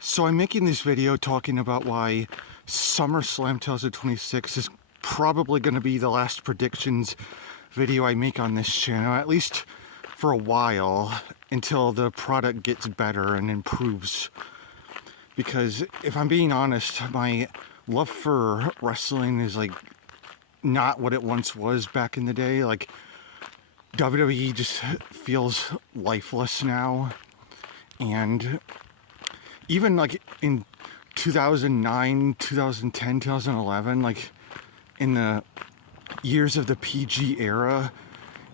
So I'm making this video talking about why SummerSlam 2026 is probably going to be the last predictions video I make on this channel, at least for a while, until the product gets better and improves. Because if I'm being honest, my love for wrestling is like not what it once was back in the day. Like WWE just feels lifeless now, and even like in 2009, 2010, 2011, like in the years of the PG era,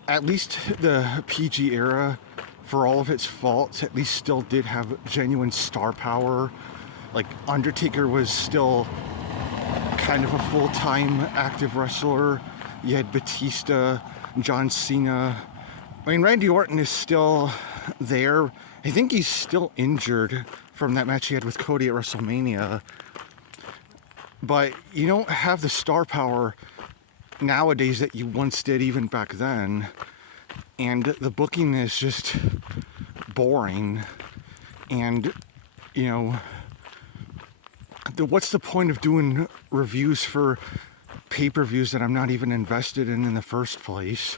at least the PG era, for all of its faults, at least still did have genuine star power. Like Undertaker was still kind of a full-time active wrestler. You had Batista, John Cena. I mean, Randy Orton is still there. I think he's still injured from that match he had with Cody at WrestleMania. But you don't have the star power nowadays that you once did, even back then. And the booking is just boring. And, you know, what's the point of doing reviews for pay-per-views that I'm not even invested in the first place?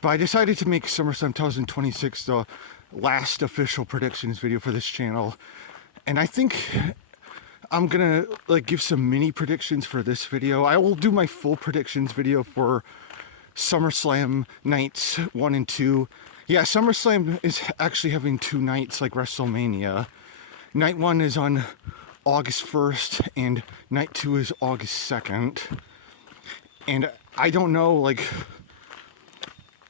But I decided to make SummerSlam 2026 the last official predictions video for this channel, and I think I'm gonna give some mini predictions for this video. I will do my full predictions video for SummerSlam nights 1 and 2. Yeah, SummerSlam is actually having 2 nights like WrestleMania. Night 1 is on August 1st and night 2 is August 2nd. And I don't know like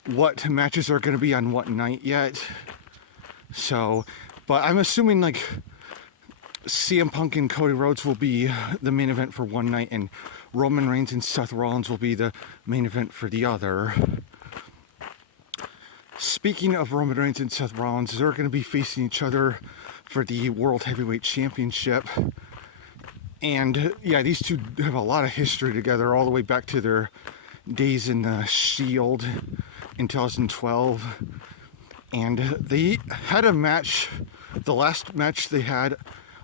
what matches are going to be on what night yet. So, but I'm assuming like CM Punk and Cody Rhodes will be the main event for one night, and Roman Reigns and Seth Rollins will be the main event for the other. Speaking of Roman Reigns and Seth Rollins, they're going to be facing each other for the World Heavyweight Championship. And yeah, these two have a lot of history together, all the way back to their days in the Shield in 2012. And they had a match, the last match they had,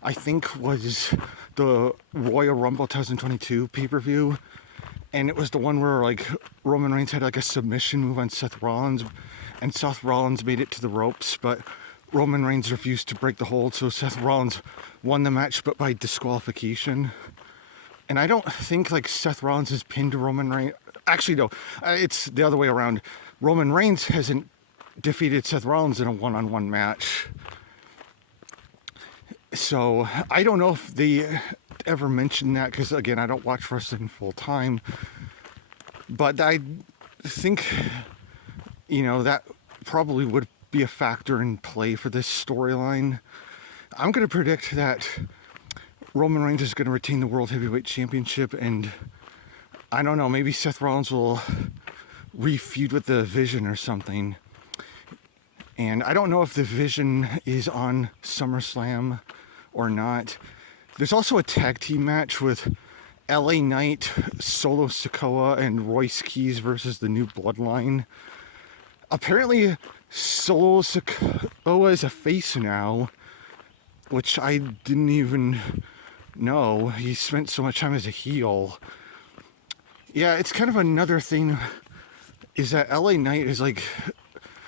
I think, was the Royal Rumble 2022 pay-per-view. And it was the one where like Roman Reigns had like a submission move on Seth Rollins, and Seth Rollins made it to the ropes, but Roman Reigns refused to break the hold, so Seth Rollins won the match, but by disqualification. And I don't think like Seth Rollins has pinned Roman Reigns. Actually, no, it's the other way around. Roman Reigns hasn't defeated Seth Rollins in a one-on-one match. So I don't know if they ever mentioned that, because again, I don't watch wrestling full time. But I think, you know, that probably would be a factor in play for this storyline. I'm going to predict that Roman Reigns is going to retain the World Heavyweight Championship, and I don't know, maybe Seth Rollins will re-feud with the Vision or something. And I don't know if the Vision is on SummerSlam or not. There's also a tag team match with LA Knight, Solo Sikoa, and Royce Keys versus the New Bloodline. Apparently, Solo Sikoa is a face now, which I didn't even know. He spent so much time as a heel. Yeah, it's kind of another thing, is that LA Knight is like,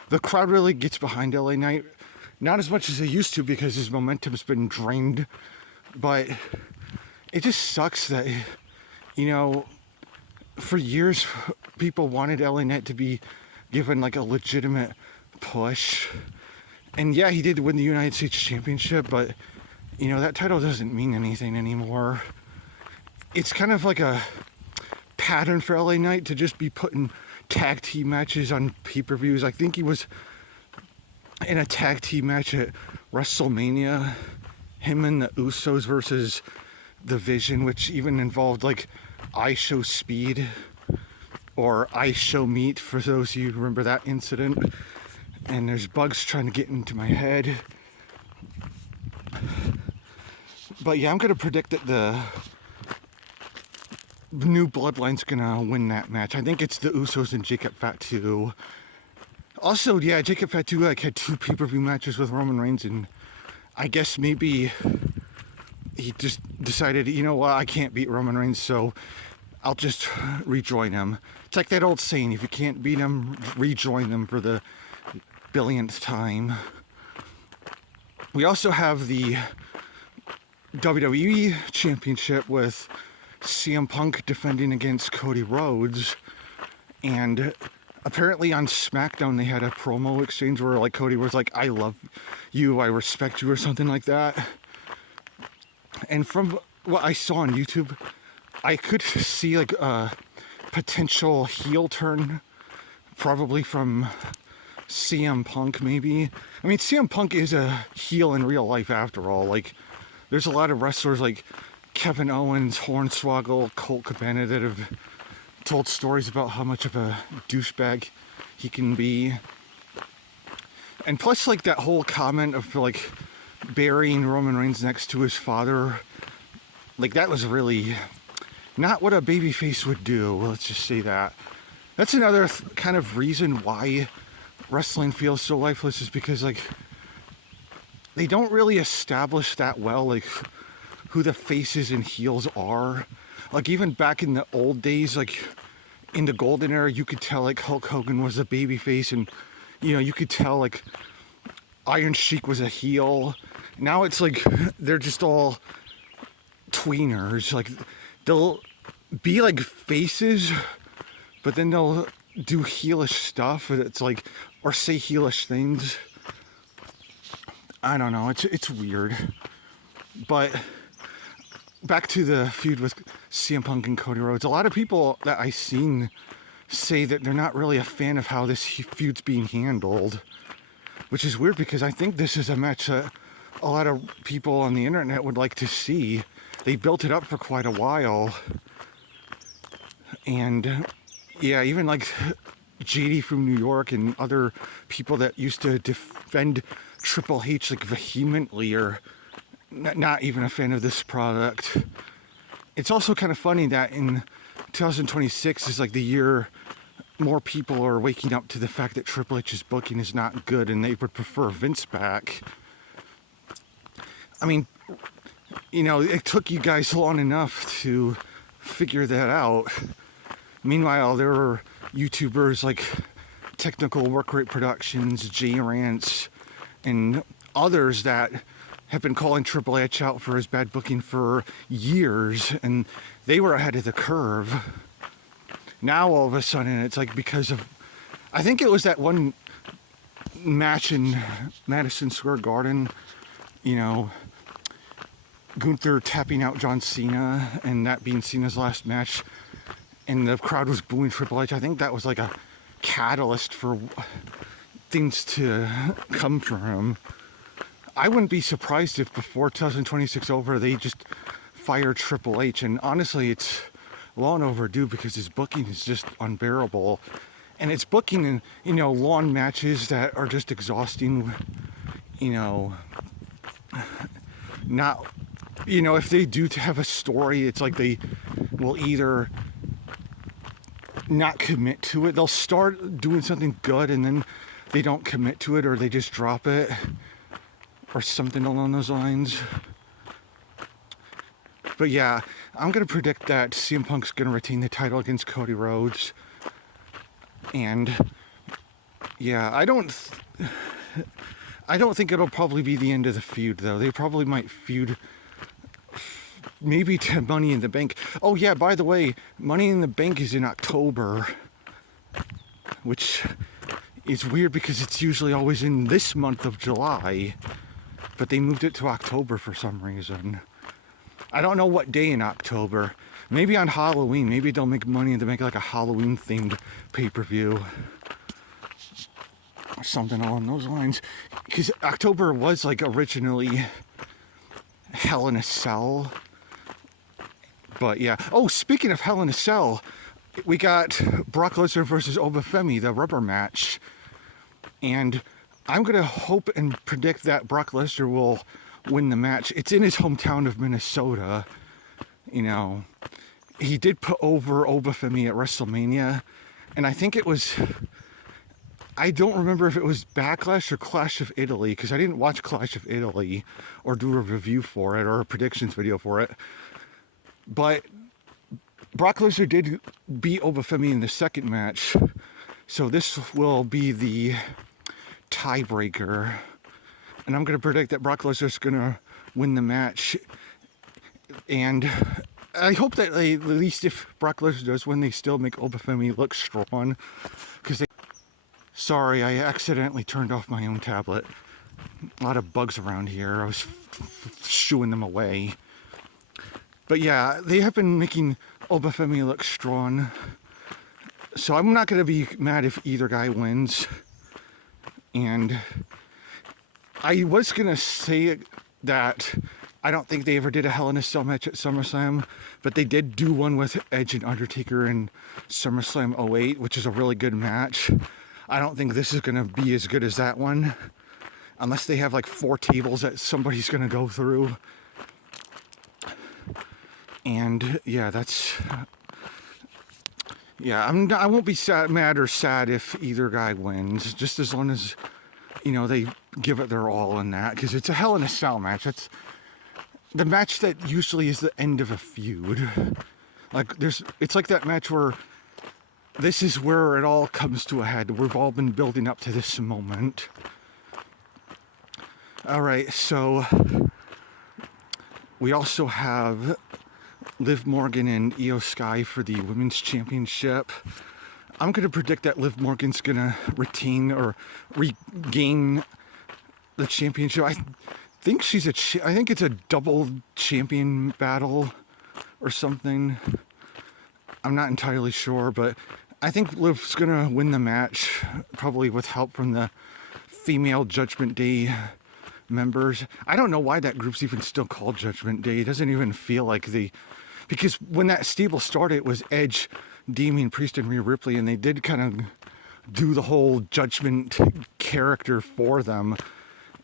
the crowd really gets behind LA Knight. Not as much as they used to, because his momentum's been drained. But it just sucks that, you know, for years people wanted LA Knight to be given like a legitimate push. And yeah, he did win the United States Championship, but, you know, that title doesn't mean anything anymore. It's kind of like a pattern for LA Knight to just be putting tag team matches on pay-per-views. I think he was in a tag team match at WrestleMania, him and the Usos versus the Vision, which even involved like I Show Speed or I Show Meat, for those of you who remember that incident. And there's bugs trying to get into my head. But yeah, I'm going to predict that the New Bloodline's gonna win that match. I think it's the Usos and Jacob Fatu. Also, yeah, Jacob Fatu like had 2 pay-per-view matches with Roman Reigns, and I guess maybe he just decided, you know what, I can't beat Roman Reigns, so I'll just rejoin him. It's like that old saying, if you can't beat him, rejoin them for the billionth time. We also have the WWE Championship with CM Punk defending against Cody Rhodes. And apparently on SmackDown they had a promo exchange where like Cody was like, I love you, I respect you, or something like that. And from what I saw on YouTube, I could see like a potential heel turn, probably from CM Punk maybe. I mean, CM Punk is a heel in real life after all. Like, there's a lot of wrestlers like Kevin Owens, Hornswoggle, Colt Cabana that have told stories about how much of a douchebag he can be. And plus, like, that whole comment of like burying Roman Reigns next to his father, like, that was really not what a babyface would do. Let's just say that. That's another kind of reason why wrestling feels so lifeless, is because like they don't really establish that well like who the faces and heels are. Like, even back in the old days, like in the golden era, you could tell like Hulk Hogan was a babyface, and you know, you could tell like Iron Sheik was a heel. Now it's like they're just all tweeners. Like, they'll be like faces, but then they'll do heelish stuff. It's like, or say heelish things. I don't know. It's weird. But back to the feud with CM Punk and Cody Rhodes. A lot of people that I've seen say that they're not really a fan of how this feud's being handled, which is weird because I think this is a match that a lot of people on the internet would like to see. They built it up for quite a while. And yeah, even like JD from New York and other people that used to defend Triple H like vehemently are not even a fan of this product. It's also kind of funny that in 2026 is like the year more people are waking up to the fact that Triple H's booking is not good and they would prefer Vince back. I mean, you know, it took you guys long enough to figure that out. Meanwhile, there were YouTubers like Technical Work Rate Productions, J-Rants, and others that have been calling Triple H out for his bad booking for years, and they were ahead of the curve. Now all of a sudden it's like because of, I think it was that one match in Madison Square Garden, you know, Gunther tapping out John Cena and that being Cena's last match, and the crowd was booing Triple H. I think that was like a catalyst for things to come from him. I wouldn't be surprised if before 2026 over they just fire Triple H, and honestly it's long overdue because his booking is just unbearable, and it's booking in, you know, long matches that are just exhausting. You know, not, you know, if they do have a story, it's like they will either not commit to it, they'll start doing something good and then they don't commit to it, or they just drop it, or something along those lines. But yeah, I'm going to predict that CM Punk's going to retain the title against Cody Rhodes. And yeah, I don't think it'll probably be the end of the feud, though. They probably might feud maybe to Money in the Bank. Oh yeah, by the way, Money in the Bank is in October, which is weird because it's usually always in this month of July, but they moved it to October for some reason. I don't know what day in October. Maybe on Halloween. Maybe they'll make Money in the Bank like a Halloween themed pay-per-view or something along those lines, because October was like originally Hell in a Cell. But yeah. Oh, speaking of Hell in a Cell, we got Brock Lesnar versus Obafemi, the rubber match. And I'm going to hope and predict that Brock Lesnar will win the match. It's in his hometown of Minnesota. You know, he did put over Obafemi at WrestleMania. And I think it was I don't remember if it was Backlash or Clash of Italy, because I didn't watch Clash of Italy or do a review for it or a predictions video for it. But Brock Lesnar did beat Obafemi in the second match, so this will be the tiebreaker. And I'm going to predict that Brock Lesnar's going to win the match. And I hope that at least if Brock Lesnar does win, they still make Obafemi look strong. Because Sorry, I accidentally turned off my own tablet. A lot of bugs around here. I was shooing them away. But yeah, they have been making Obafemi look strong. So I'm not going to be mad if either guy wins. And I was going to say that I don't think they ever did a Hell in a Cell match at SummerSlam, but they did do one with Edge and Undertaker in SummerSlam '08, which is a really good match. I don't think this is going to be as good as that one, unless they have like 4 tables that somebody's going to go through. And yeah, I won't be mad or sad if either guy wins, just as long as, you know, they give it their all in that, because it's a Hell in a Cell match. That's the match that usually is the end of a feud. Like it's like that match where this is where it all comes to a head. We've all been building up to this moment. All right, so we also have Liv Morgan and Io Sky for the Women's Championship. I'm going to predict that Liv Morgan's going to retain or regain the championship. I think I think it's a double champion battle or something. I'm not entirely sure, but I think Liv's going to win the match, probably with help from the female Judgment Day members. I don't know why that group's even still called Judgment Day. It doesn't even feel like because when that stable started, it was Edge, Damian Priest, and Rhea Ripley, and they did kind of do the whole Judgment character for them.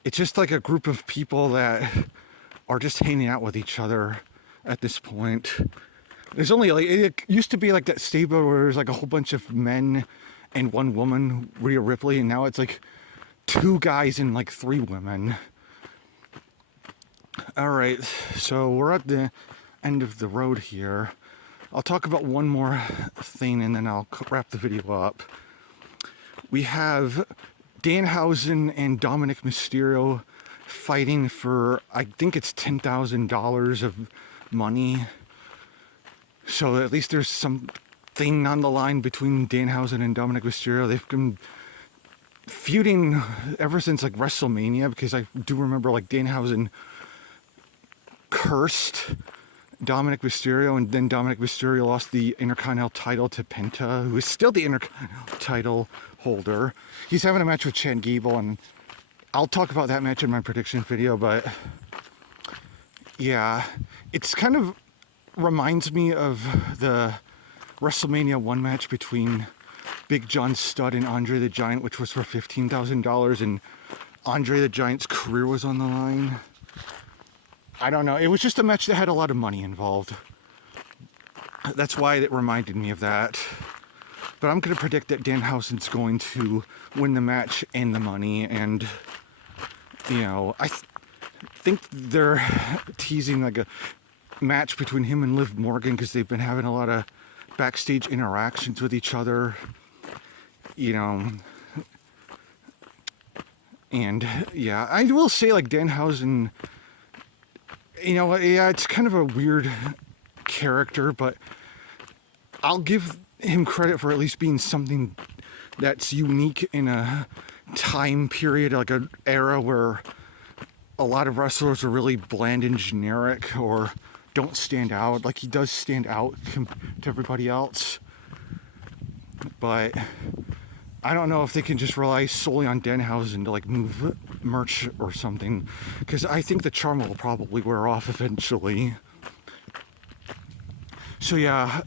It's just like a group of people that are just hanging out with each other at this point. There's only like, it used to be like that stable where there's like a whole bunch of men and 1 woman, Rhea Ripley, and now it's like 2 guys and like 3 women. All right, so we're at the end of the road here. I'll talk about one more thing and then I'll wrap the video up. We have Danhausen and Dominic Mysterio fighting for, I think it's $10,000 of money. So at least there's something on the line between Danhausen and Dominic Mysterio. They've been feuding ever since like WrestleMania, because I do remember like Danhausen cursed Dominic Mysterio, and then Dominic Mysterio lost the Intercontinental title to Penta, who is still the Intercontinental title holder. He's having a match with Chad Gable, and I'll talk about that match in my prediction video, but yeah, it's kind of reminds me of the WrestleMania 1 match between Big John Studd and Andre the Giant, which was for $15,000, and Andre the Giant's career was on the line. I don't know. It was just a match that had a lot of money involved. That's why it reminded me of that. But I'm going to predict that Danhausen's going to win the match and the money. And, you know, I think they're teasing like a match between him and Liv Morgan, because they've been having a lot of backstage interactions with each other. You know. And, yeah, I will say, like, Danhausen, you know, yeah, it's kind of a weird character, but I'll give him credit for at least being something that's unique in a time period, like an era where a lot of wrestlers are really bland and generic or don't stand out. Like, he does stand out to everybody else, but I don't know if they can just rely solely on Danhausen to like move merch or something, because I think the charm will probably wear off eventually. So yeah,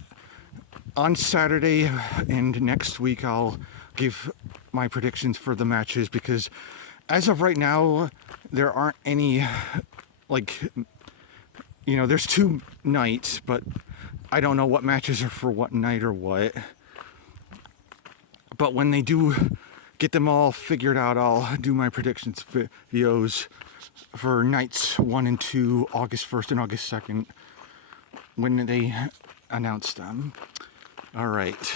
on Saturday and next week I'll give my predictions for the matches, because as of right now there aren't any, like, you know, there's 2 nights, but I don't know what matches are for what night or what. But when they do get them all figured out, I'll do my predictions videos for nights 1 and 2, August 1st and August 2nd, when they announce them. All right.